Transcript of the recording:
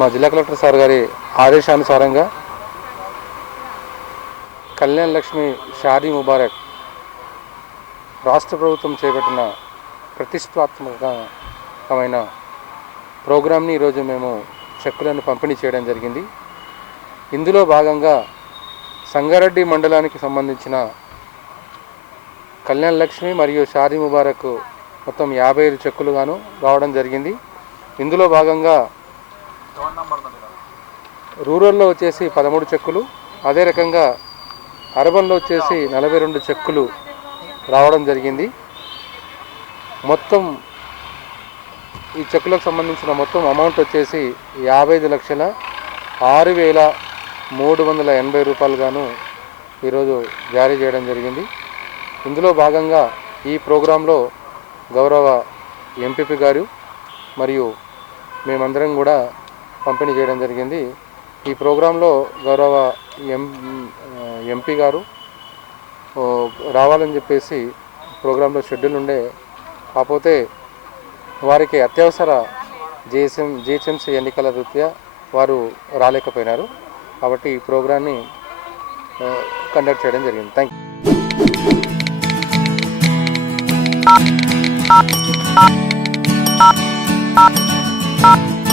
మా జిల్లా collector sir గారి ఆదేశానుసారంగా కళ్యాణ్ లక్ష్మి షాదీ ముబారక్ రాష్ట్ర ప్రభుత్వం చేపట్టిన ప్రతిష్టాత్మకమైన ప్రోగ్రామ్ని ఈరోజు మేము చెక్కులను పంపిణీ చేయడం జరిగింది. ఇందులో భాగంగా సంగారెడ్డి మండలానికి సంబంధించిన కళ్యాణ్ లక్ష్మి మరియు షాదీ ముబారక్ మొత్తం 55 చెక్కులు గాను రావడం జరిగింది. ఇందులో భాగంగా రూరల్లో వచ్చేసి 13 చెక్కులు, అదే రకంగా అర్బన్లో వచ్చేసి 42 చెక్కులు రావడం జరిగింది. మొత్తం ఈ చెక్కులకు సంబంధించిన మొత్తం అమౌంట్ వచ్చేసి 55,06,380 రూపాయలు గాను ఈరోజు జారీ చేయడం జరిగింది. ఇందులో భాగంగా ఈ ప్రోగ్రాంలో గౌరవ ఎంపీపీ గారు మరియు మేమందరం కూడా పంపిణీ చేయడం జరిగింది. ఈ ప్రోగ్రాంలో గౌరవ ఎంపీ గారు రావాలని చెప్పేసి ప్రోగ్రాంలో షెడ్యూల్ ఉండే, కాకపోతే వారికి అత్యవసర జిహెచ్ఎంసీ ఎన్నికల రీత్యా వారు రాలేకపోయినారు. కాబట్టి ఈ ప్రోగ్రాన్ని కండక్ట్ చేయడం జరిగింది. Thank you.